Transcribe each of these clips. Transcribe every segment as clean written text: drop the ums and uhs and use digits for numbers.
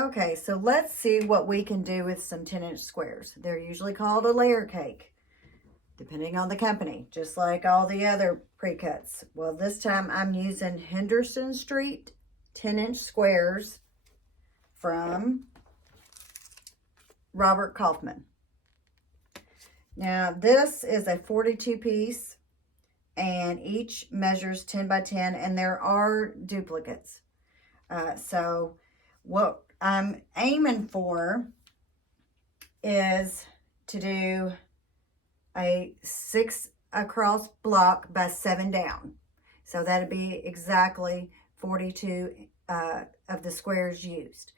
Okay, so let's see what we can do with some 10-inch squares. They're usually called a layer cake, depending on the company, just like all the other pre-cuts. Well, this time I'm using Henderson Street 10-inch squares from Robert Kaufman. Now, this is a 42 piece, and each measures 10 by 10, and there are duplicates. So what I'm aiming for is to do a 6 across block by 7 down. So that'd be exactly 42 of the squares used.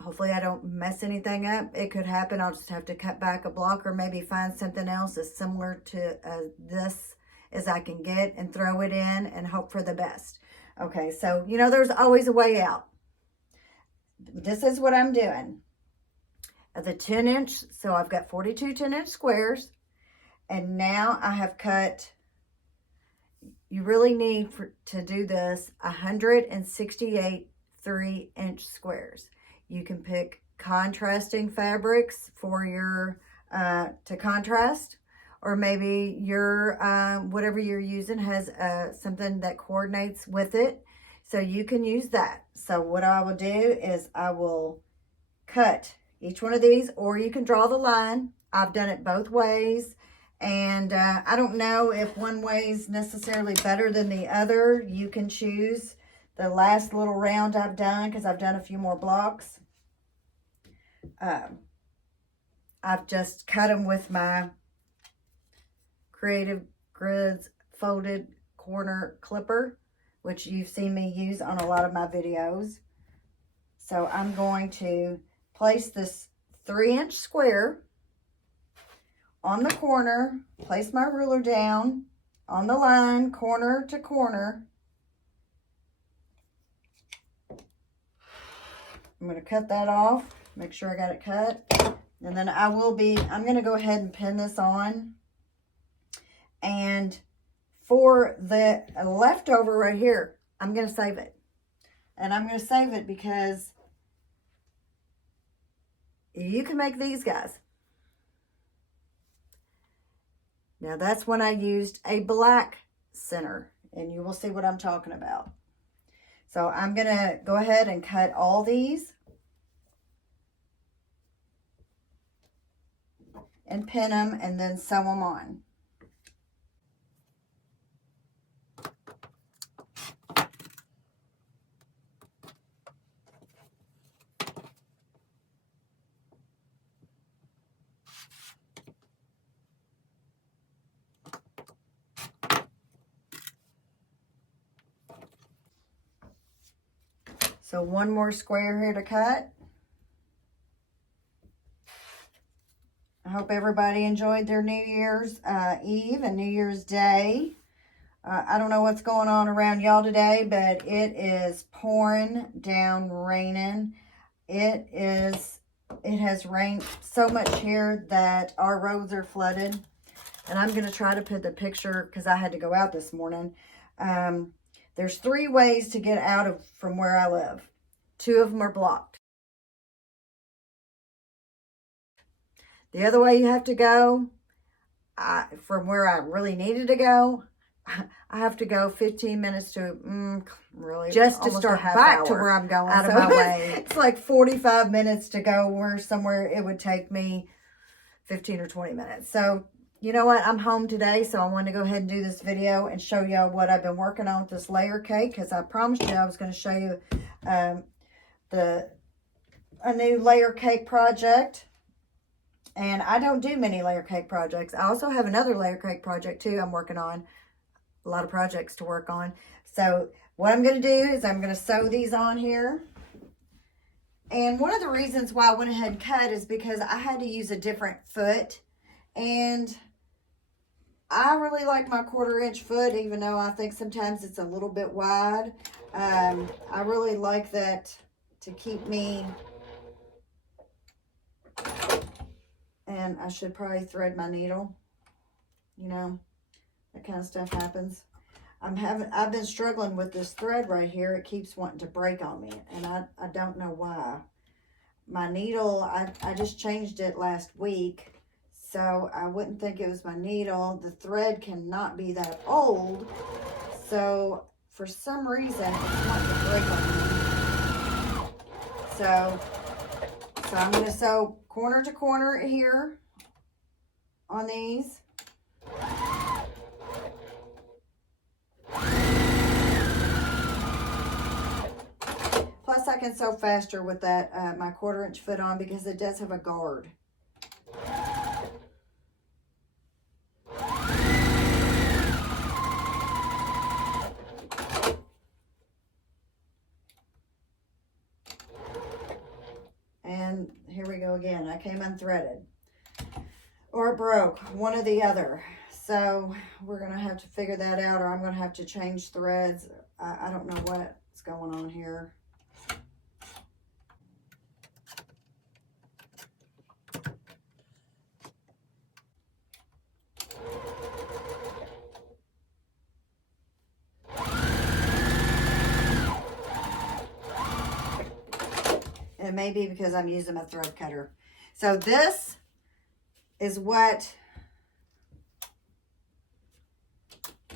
Hopefully I don't mess anything up. It could happen. I'll just have to cut back a block or maybe find something else as similar to this as I can get and throw it in and hope for the best. Okay, so you know there's always a way out. This is what I'm doing. The 10-inch, so I've got 42 10-inch squares, and now I have cut, you really need to do this, 168 3-inch squares. You can pick contrasting fabrics for your, to contrast, or maybe your, whatever you're using has something that coordinates with it. So you can use that. So what I will do is I will cut each one of these, or you can draw the line. I've done it both ways. And I don't know if one way is necessarily better than the other. You can choose. The last little round I've done, because I've done a few more blocks, I've just cut them with my Creative Grids folded corner clipper, which you've seen me use on a lot of my videos. So I'm going to place this 3-inch square on the corner, place my ruler down on the line, corner to corner. I'm going to cut that off, make sure I got it cut. And then I'm going to go ahead and pin this on. And for the leftover right here, I'm going to save it. And I'm going to save it because you can make these guys. Now that's when I used a black center, and you will see what I'm talking about. So I'm going to go ahead and cut all these and pin them and then sew them on. So one more square here to cut. I hope everybody enjoyed their New Year's Eve and New Year's Day. I don't know what's going on around y'all today, but it is pouring down, raining. It has rained so much here that our roads are flooded. And I'm going to try to put the picture, because I had to go out this morning. There's 3 ways to get out from where I live. 2 of them are blocked. The other way you have to go, from where I really needed to go, I have to go 15 minutes to, really, just to start back to where I'm going. Out of my way. It's like 45 minutes to go where somewhere it would take me 15 or 20 minutes. So, you know what? I'm home today, so I wanted to go ahead and do this video and show y'all what I've been working on with this layer cake, because I promised you I was going to show you a new layer cake project. And I don't do many layer cake projects. I also have another layer cake project too I'm working on. A lot of projects to work on. So what I'm going to do is I'm going to sew these on here. And one of the reasons why I went ahead and cut is because I had to use a different foot. And I really like my 1/4-inch foot, even though I think sometimes it's a little bit wide. I really like that to keep me, and I should probably thread my needle. You know, that kind of stuff happens. I've been struggling with this thread right here. It keeps wanting to break on me, and I don't know why. my needle, I just changed it last week, so I wouldn't think it was my needle. The thread cannot be that old, so for some reason it's wanting to break on me. So I'm going to sew corner to corner here on these. Plus I can sew faster with that my 1/4 inch foot on, because it does have a guard. And here we go again. I came unthreaded. Or it broke, one or the other. So we're going to have to figure that out, or I'm going to have to change threads. I don't know what's going on here. It may be because I'm using my thread cutter. So this is what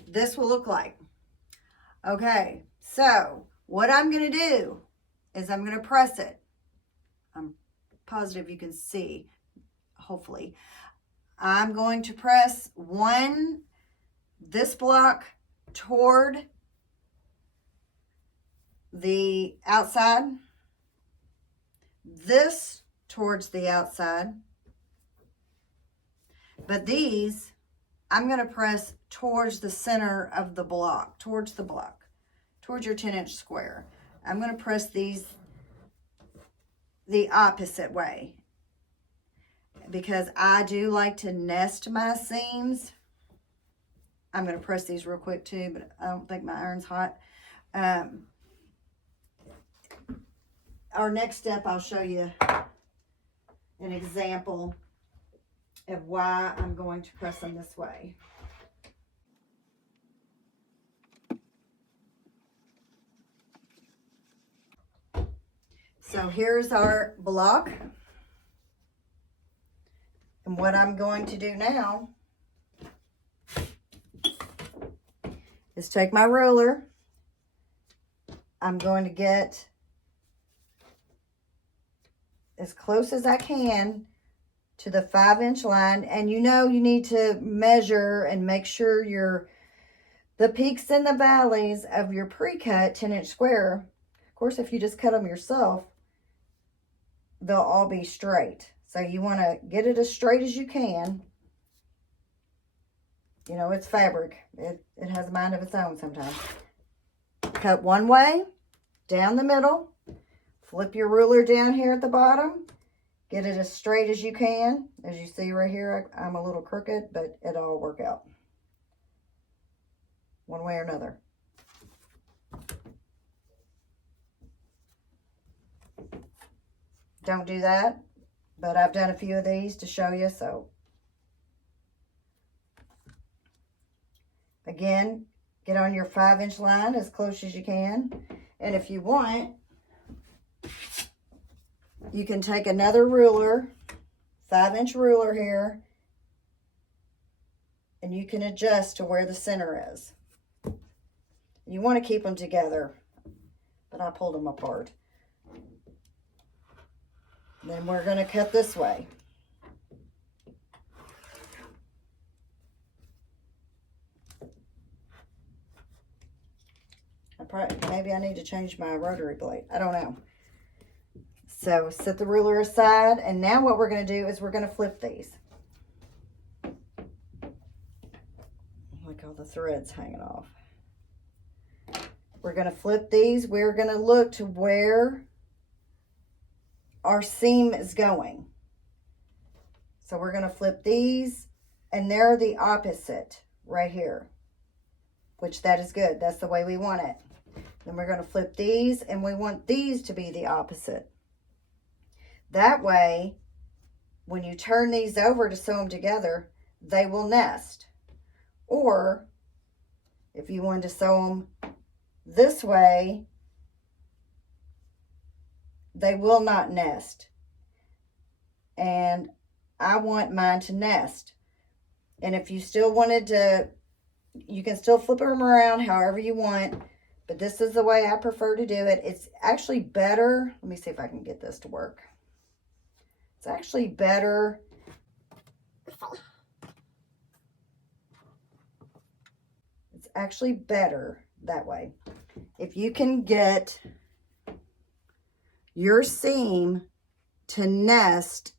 this will look like. Okay, so what I'm going to do is I'm going to press it. I'm positive you can see, hopefully. I'm going to press this block toward the outside, this towards the outside, but these I'm going to press towards the center of the block, towards the block, towards your 10-inch square. I'm going to press these the opposite way, because I do like to nest my seams. I'm going to press these real quick too, but I don't think my iron's hot. Our next step, I'll show you an example of why I'm going to press them this way. So here's our block. And what I'm going to do now is take my ruler. I'm going to get as close as I can to the 5-inch line. And you know you need to measure and make sure the peaks and the valleys of your pre-cut 10-inch square. Of course, if you just cut them yourself, they'll all be straight. So you want to get it as straight as you can. You know, it's fabric. It has a mind of its own sometimes. Cut one way, down the middle. Flip your ruler down here at the bottom. Get it as straight as you can. As you see right here, I'm a little crooked, but it'll all work out one way or another. Don't do that, but I've done a few of these to show you. So again, get on your 5-inch line as close as you can. And if you want, you can take another ruler, 5-inch ruler here, and you can adjust to where the center is. You want to keep them together, but I pulled them apart. Then we're going to cut this way. Maybe I need to change my rotary blade. I don't know. So set the ruler aside, and now what we're going to do is we're going to flip these. Look, all the threads hanging off. We're going to flip these. We're going to look to where our seam is going. So we're going to flip these, and they're the opposite right here, which that is good. That's the way we want it. Then we're going to flip these, and we want these to be the opposite. That way, when you turn these over to sew them together, they will nest. Or if you wanted to sew them this way, they will not nest. and I want mine to nest. And if you still wanted to, you can still flip them around however you want, but this is the way I prefer to do it. It's actually better. Let me see if I can get this to work. It's actually better. It's actually better that way. If you can get your seam to nest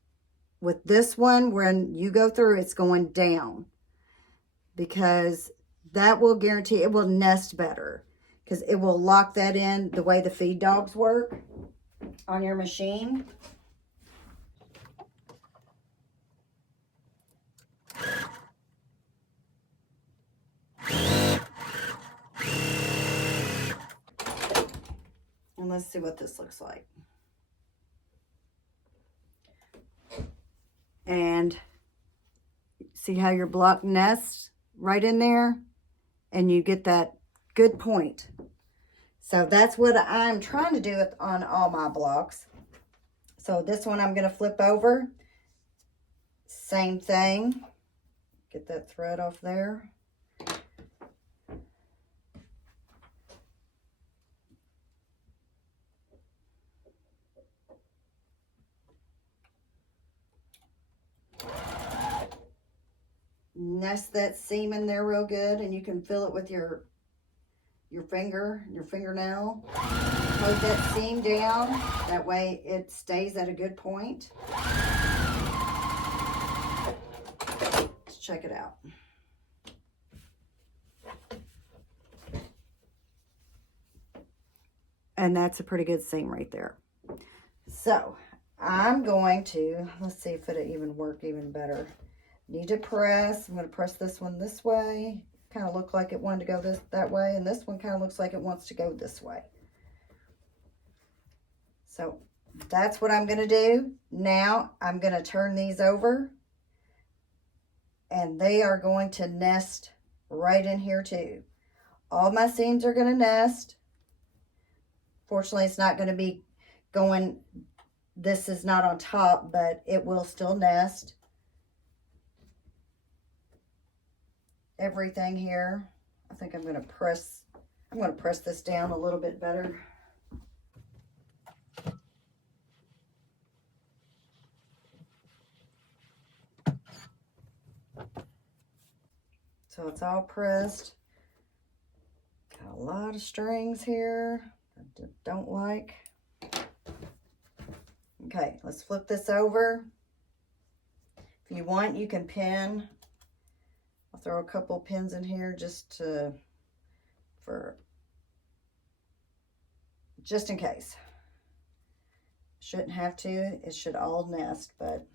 with this one, when you go through, it's going down, because that will guarantee it will nest better, because it will lock that in the way the feed dogs work on your machine. And let's see what this looks like. And see how your block nests right in there, and you get that good point. So that's what I'm trying to do on all my blocks. So this one I'm going to flip over. Same thing. Get that thread off there. Nest that seam in there real good, and you can feel it with your fingernail. Hold that seam down. That way it stays at a good point. Let's check it out. And that's a pretty good seam right there. So I'm going to, let's see if it'll even work even better. Need to press. I'm going to press this one this way. Kind of looked like it wanted to go that way, and this one kind of looks like it wants to go this way. So that's what I'm going to do. Now I'm going to turn these over, and they are going to nest right in here too. All my seams are going to nest. Fortunately, it's not going to be going, this is not on top, but it will still nest. Everything here. I think I'm going to press this down a little bit better. So it's all pressed. Got a lot of strings here I don't like. Okay, let's flip this over. If you want, you can pin. I'll throw a couple pins in here just in case. Shouldn't have to. It should all nest, but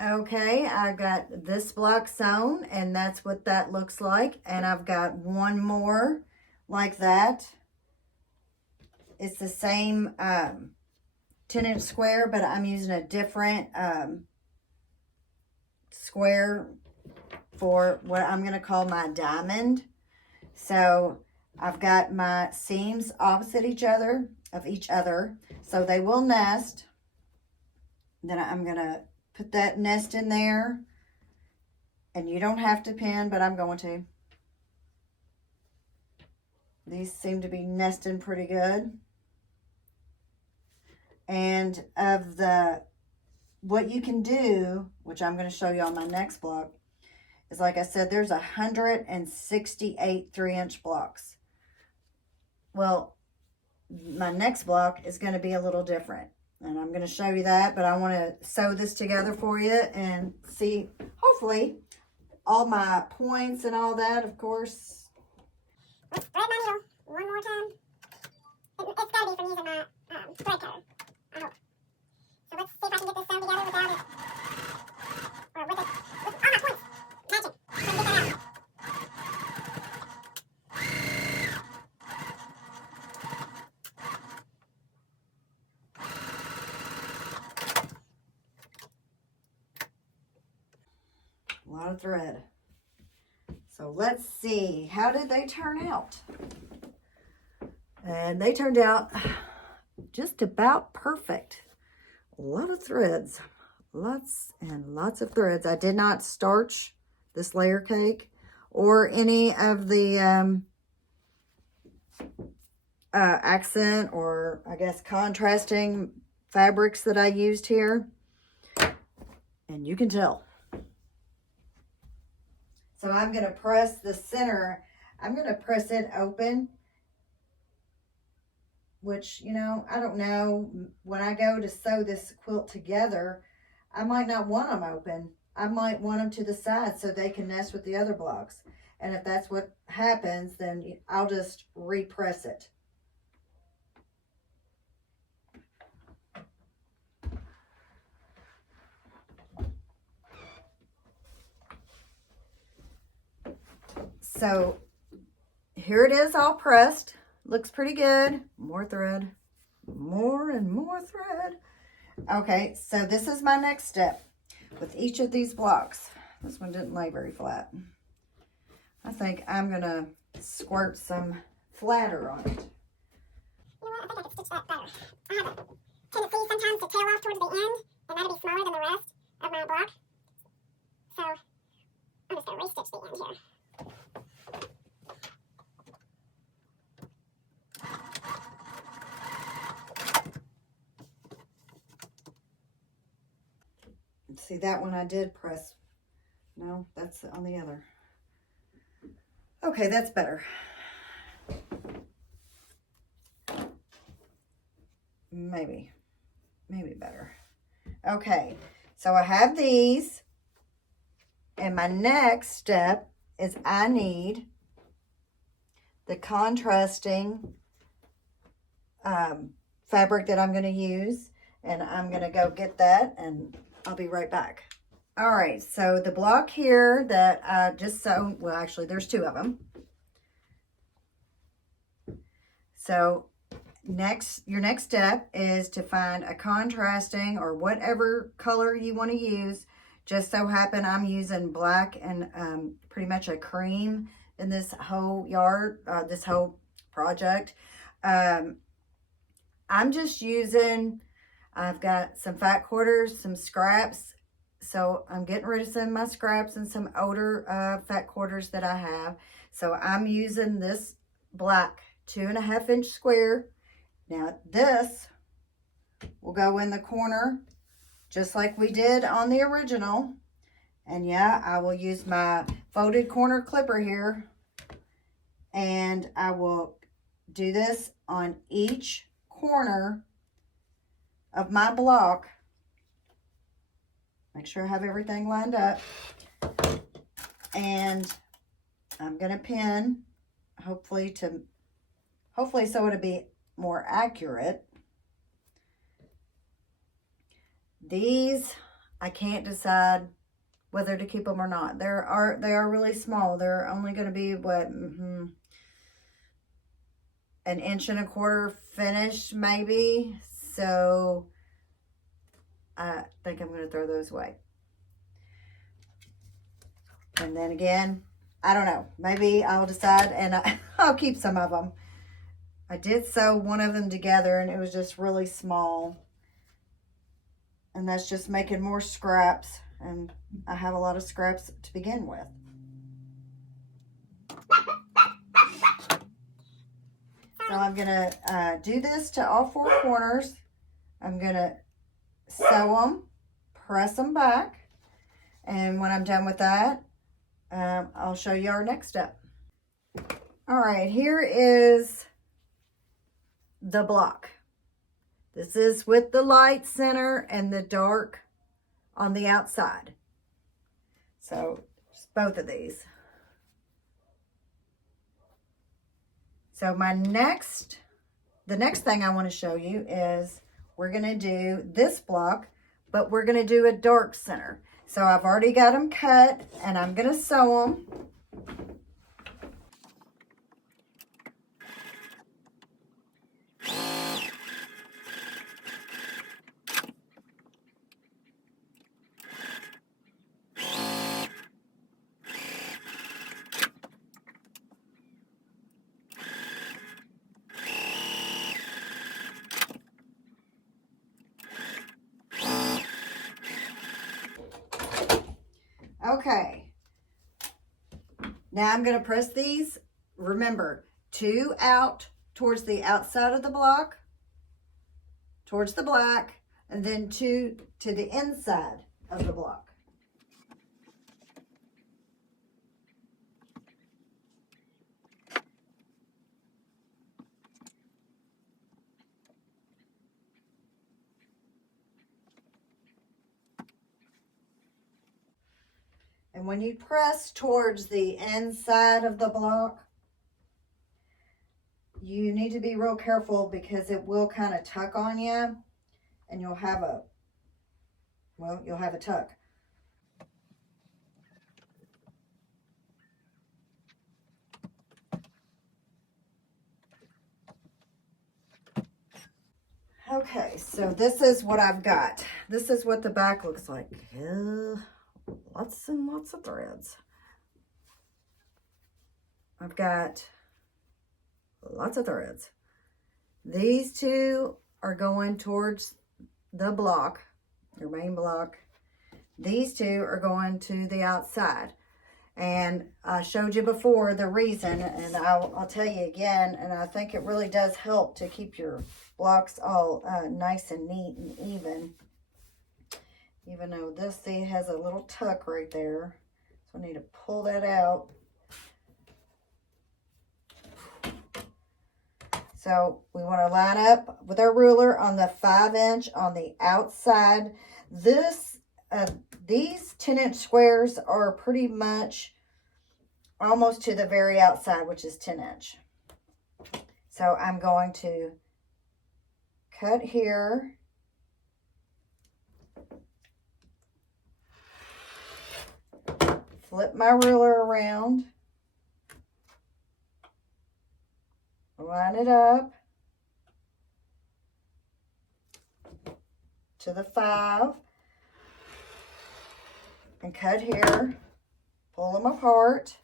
okay, I got this block sewn, and that's what that looks like. And I've got one more like that. It's the same 10-inch square, but I'm using a different square for what I'm going to call my diamond. So I've got my seams opposite each other, so they will nest. Then I'm going to put that nest in there, and you don't have to pin, but I'm going to. These seem to be nesting pretty good. And what you can do, which I'm going to show you on my next block, is, like I said, there's 168 3-inch blocks. Well, my next block is going to be a little different, and I'm going to show you that, but I want to sew this together for you and see, hopefully, all my points and all that, of course. Let's thread my needle one more time. It's got to be from using my thread cutter, I hope. So let's see if I can get this sewn together without it, or with all my points matching. Try to get that out. lot of thread. So let's see, how did they turn out? And they turned out just about perfect. A lot of threads, lots and lots of threads. I did not starch this layer cake or any of the accent or I guess contrasting fabrics that I used here. And you can tell. So I'm going to press the center. I'm going to press it open, which, you know, I don't know. When I go to sew this quilt together, I might not want them open. I might want them to the side so they can nest with the other blocks. And if that's what happens, then I'll just repress it. So here it is all pressed. Looks pretty good. More thread. More and more thread. Okay, so this is my next step with each of these blocks. This one didn't lay very flat. I think I'm going to squirt some flatter on it. You know what? I think I could stitch that better. I have a tendency sometimes to tail off towards the end, and that'll be smaller than the rest of my block. So I'm just going to re-stitch the end here. See, that one I did press. No, that's on the other. Okay, that's better. Maybe better. Okay, so I have these. And my next step is I need the contrasting fabric that I'm going to use. And I'm going to go get that and I'll be right back. All right, so the block here that I just sewed, well, actually, there's two of them. So your next step is to find a contrasting or whatever color you want to use. Just so happen I'm using black and pretty much a cream in this whole this whole project. I'm just using, I've got some fat quarters, some scraps. So I'm getting rid of some of my scraps and some older fat quarters that I have. So I'm using this black 2.5 inch square. Now this will go in the corner just like we did on the original. And yeah, I will use my folded corner clipper here. And I will do this on each corner of my block. Make sure I have everything lined up. And I'm going to pin, hopefully so it'll be more accurate. These, I can't decide whether to keep them or not. They are really small. They're only going to be, what, 1.25 inches finished, maybe. So I think I'm going to throw those away. And then again, I don't know. Maybe I'll decide and I'll keep some of them. I did sew one of them together and it was just really small. And that's just making more scraps. And I have a lot of scraps to begin with. So I'm going to do this to all 4 corners. I'm going to sew them, press them back. And when I'm done with that, I'll show you our next step. All right, here is the block. This is with the light center and the dark on the outside. So just both of these. So the next thing I want to show you is we're going to do this block, but we're going to do a dark center. So I've already got them cut and I'm going to sew them. Okay. Now I'm going to press these. Remember, 2 out towards the outside of the block, towards the black, and then 2 to the inside of the block. And when you press towards the inside of the block, you need to be real careful because it will kind of tuck on you and you'll have a tuck. Okay, so this is what I've got. This is what the back looks like. Lots and lots of threads. I've got lots of threads. These 2 are going towards the block, your main block. These 2 are going to the outside. And I showed you before the reason, and I'll tell you again, and I think it really does help to keep your blocks all nice and neat and even. Even though this, see, has a little tuck right there. So I need to pull that out. So we want to line up with our ruler on the 5-inch on the outside. These 10-inch squares are pretty much almost to the very outside, which is 10-inch. So I'm going to cut here. Flip my ruler around. Line it up to the 5 and cut here. Pull them apart.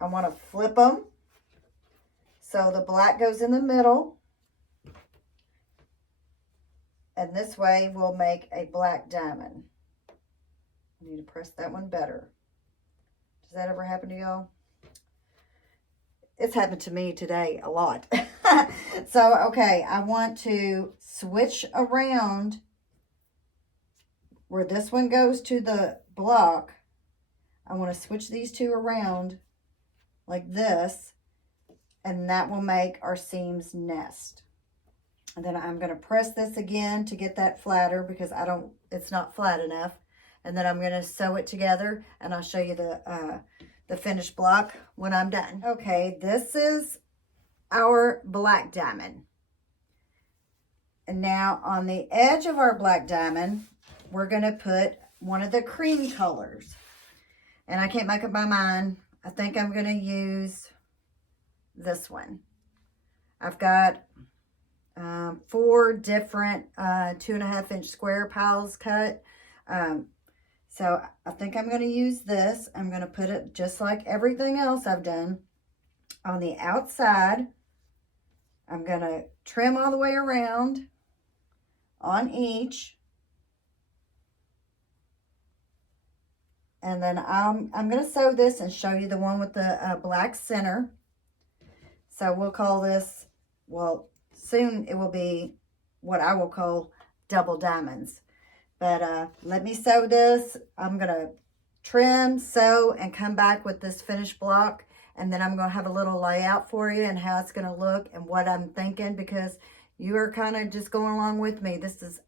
I want to flip them so the black goes in the middle, and this way we'll make a black diamond. I need to press that one better. Does that ever happen to y'all? It's happened to me today a lot. So, okay, I want to switch around where this one goes to the block. I want to switch these 2 around like this, and that will make our seams nest. And then I'm going to press this again to get that flatter because it's not flat enough. And then I'm going to sew it together, and I'll show you the finished block when I'm done. Okay, this is our black diamond. And now on the edge of our black diamond, we're going to put one of the cream colors. And I can't make up my mind. I think I'm going to use this one. I've got 4 different 2.5-inch square piles cut. So I think I'm going to use this. I'm going to put it just like everything else I've done on the outside. I'm going to trim all the way around on each. And then I'm going to sew this and show you the one with the black center. So we'll call this, well, soon it will be what I will call double diamonds. But let me sew this. I'm going to trim, sew, and come back with this finished block. And then I'm going to have a little layout for you and how it's going to look and what I'm thinking, because you are kind of just going along with me.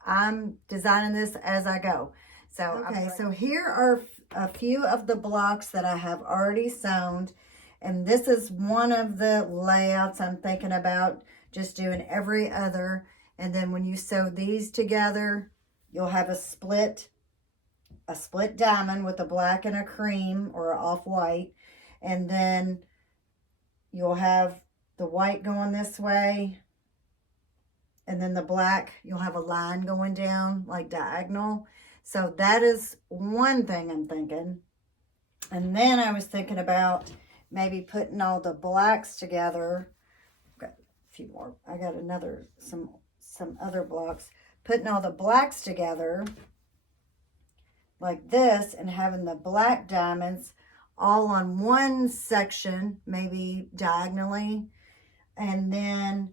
I'm designing this as I go. So, okay, so here are a few of the blocks that I have already sewn. And this is one of the layouts I'm thinking about just doing every other. And then when you sew these together, you'll have a split diamond with a black and a cream or off-white. And then you'll have the white going this way. And then the black, you'll have a line going down like diagonal. So that is one thing I'm thinking. And then I was thinking about maybe putting all the blacks together. I've got a few more. I got some other blocks. Putting all the blacks together like this and having the black diamonds all on one section, maybe diagonally, and then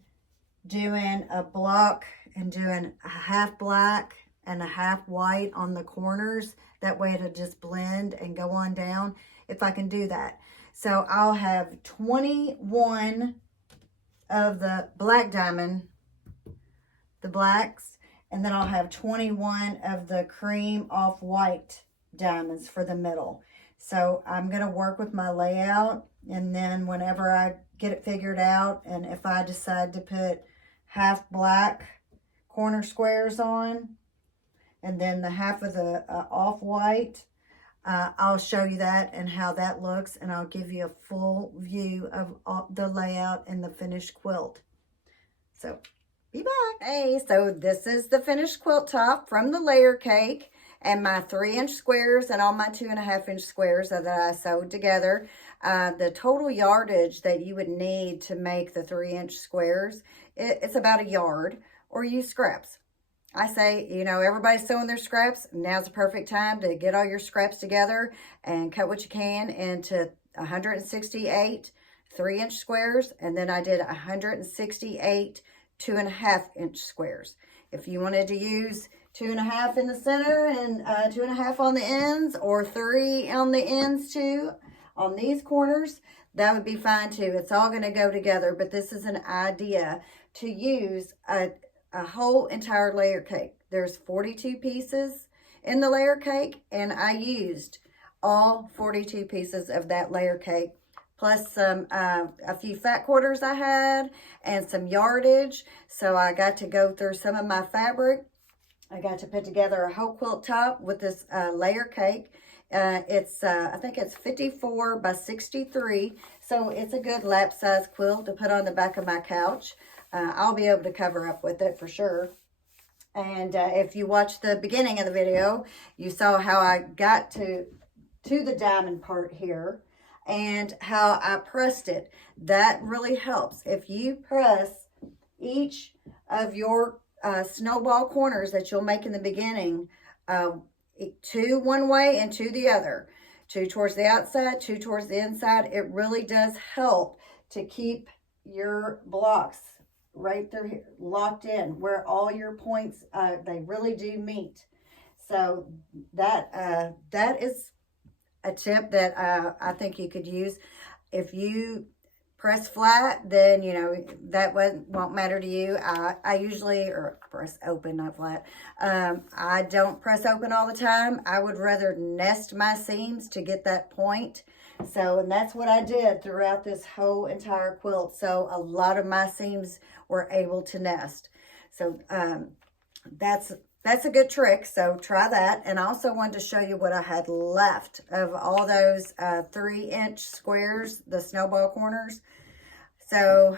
doing a block and doing a half black and a half white on the corners. That way it'll just blend and go on down if I can do that. So I'll have 21 of the black diamond, the blacks, and then I'll have 21 of the cream off-white diamonds for the middle. So I'm going to work with my layout, and then whenever I get it figured out, and if I decide to put half black corner squares on, and then the half of the off-white, I'll show you that and how that looks, and I'll give you a full view of the layout and the finished quilt. So be back. Hey, so this is the finished quilt top from the layer cake, and my 3-inch squares and all my 2.5-inch squares that I sewed together. The total yardage that you would need to make the 3-inch squares, it's about a yard, or use scraps. I say, you know, everybody's sewing their scraps. Now's the perfect time to get all your scraps together and cut what you can into 168 3-inch squares. And then I did 168 2.5-inch squares. If you wanted to use 2.5 in the center and 2.5 on the ends, or 3 on the ends too, on these corners, that would be fine too. It's all going to go together, but this is an idea to use a whole entire layer cake. There's 42 pieces in the layer cake, and I used all 42 pieces of that layer cake, plus some a few fat quarters I had and some yardage. So I got to go through some of my fabric. I got to put together a whole quilt top with this layer cake. It's I think it's 54 by 63, so it's a good lap size quilt to put on the back of my couch. I'll be able to cover up with it for sure. And if you watched the beginning of the video, you saw how I got to the diamond part here and how I pressed it. That really helps. If you press each of your snowball corners that you'll make in the beginning, 2 one way and 2 the other, 2 towards the outside, 2 towards the inside, it really does help to keep your blocks right there locked in where all your points they really do meet. So that is a tip that I think you could use. If you press flat, then you know that won't matter to you. I usually, or press open, not flat. I don't press open all the time. I would rather nest my seams to get that point. So, and that's what I did throughout this whole entire quilt. So a lot of my seams were able to nest. So that's a good trick. So try that. And I also wanted to show you what I had left of all those 3-inch squares, the snowball corners. So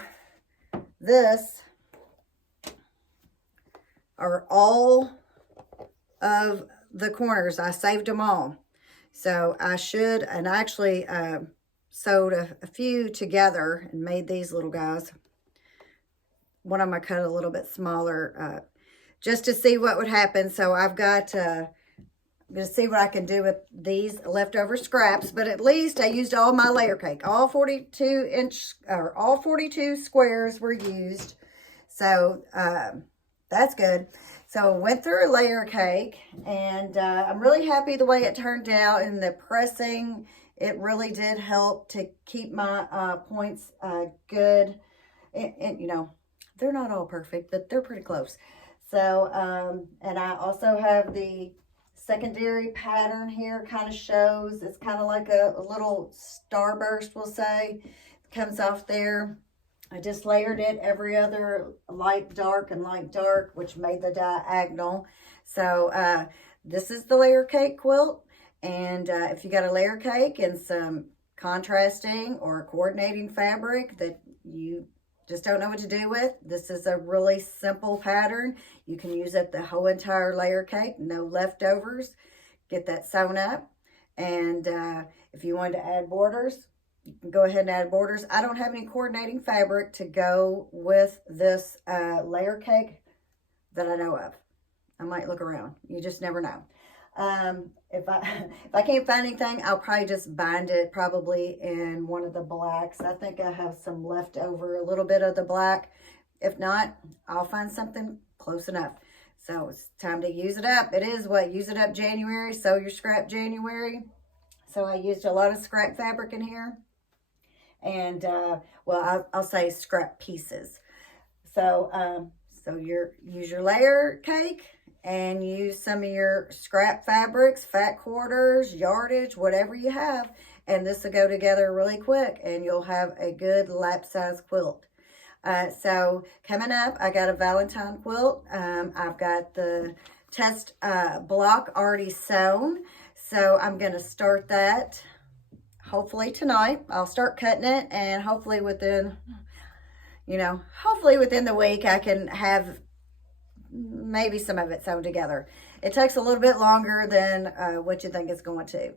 this are all of the corners. I saved them all. So I should, and I actually sewed a few together and made these little guys. One of them I cut a little bit smaller just to see what would happen. So I've got, I'm going to see what I can do with these leftover scraps. But at least I used all my layer cake. All 42-inch, or all 42 squares were used. So that's good. So I went through a layer cake, and I'm really happy the way it turned out. And the pressing, it really did help to keep my points good. And, you know, they're not all perfect, but they're pretty close. So, and I also have the secondary pattern here. Kind of shows, it's kind of like a little starburst, we'll say. It comes off there. I just layered it every other light, dark, and light, dark, which made the diagonal. So this is the layer cake quilt. And if you got a layer cake and some contrasting or coordinating fabric that you just don't know what to do with, this is a really simple pattern. You can use it the whole entire layer cake, no leftovers. Get that sewn up. And if you wanted to add borders, you can go ahead and add borders. I don't have any coordinating fabric to go with this layer cake that I know of. I might look around. You just never know. If I can't find anything, I'll probably just bind it probably in one of the blacks. I think I have some left over, a little bit of the black. If not, I'll find something close enough. So it's time to use it up. It is what, use it up January, sew your scrap January. So I used a lot of scrap fabric in here. And, well, I'll say scrap pieces. So, use your layer cake and use some of your scrap fabrics, fat quarters, yardage, whatever you have. And this will go together really quick and you'll have a good lap size quilt. So coming up, I got a Valentine quilt. I've got the test block already sewn. So I'm going to start that hopefully tonight. I'll start cutting it, and hopefully within, hopefully within the week I can have maybe some of it sewn together. It takes a little bit longer than what you think it's going to.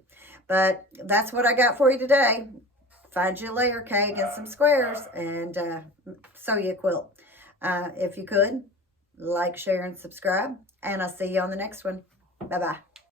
But that's what I got for you today. Find you a layer cake and some squares and sew you a quilt. If you could, like, share, and subscribe. And I'll see you on the next one. Bye-bye.